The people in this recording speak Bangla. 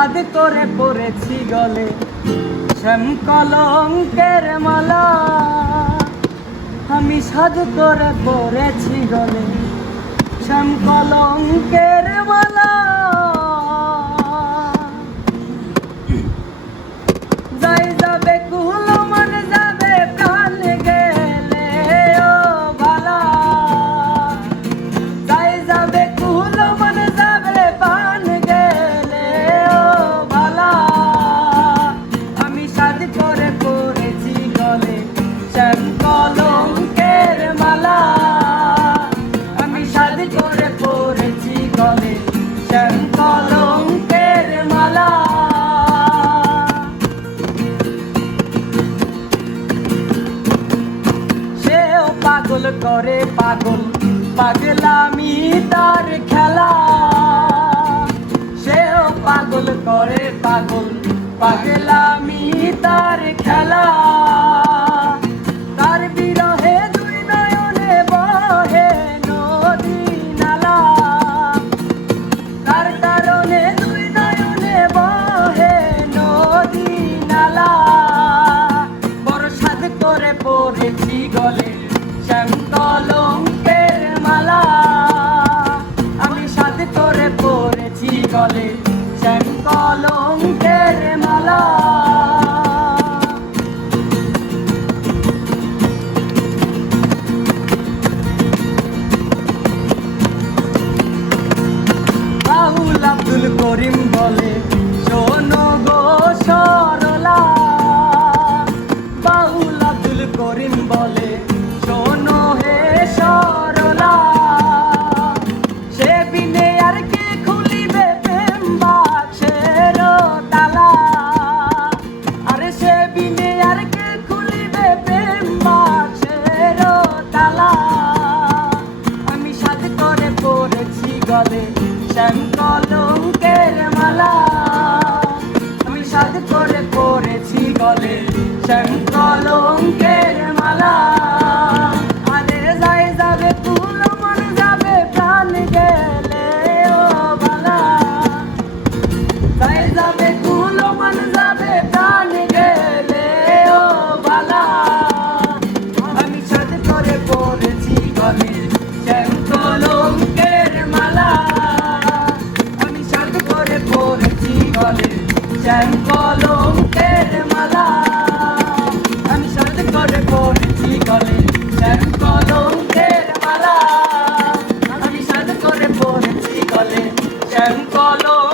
সাদ করে পড়েছি গলে শ্যাম কলঙ্কের মালা। আমি সাধু করে পড়েছি গলে শ্যাম কলঙ্কের মালা। পাগল করে পাগল পাগলামি তার খেলা। সেও পাগল করে পাগল পাগলামি তার খেলা। কলঙ্কের মালা। শ্যাম কলঙ্কের মালা। আরে যাই যাবে ফুল মন যাবে, প্রাণ গেলে ও বালা। যাই যাবে ফুল মন যাবে, প্রাণ গেলে ও বালা। আমি সাথে করে পড়েছি গলে কলঙ্কের মালা। আমি সাথে করে পড়েছি গলে শ্যাম কলঙ্কের মালা। কলম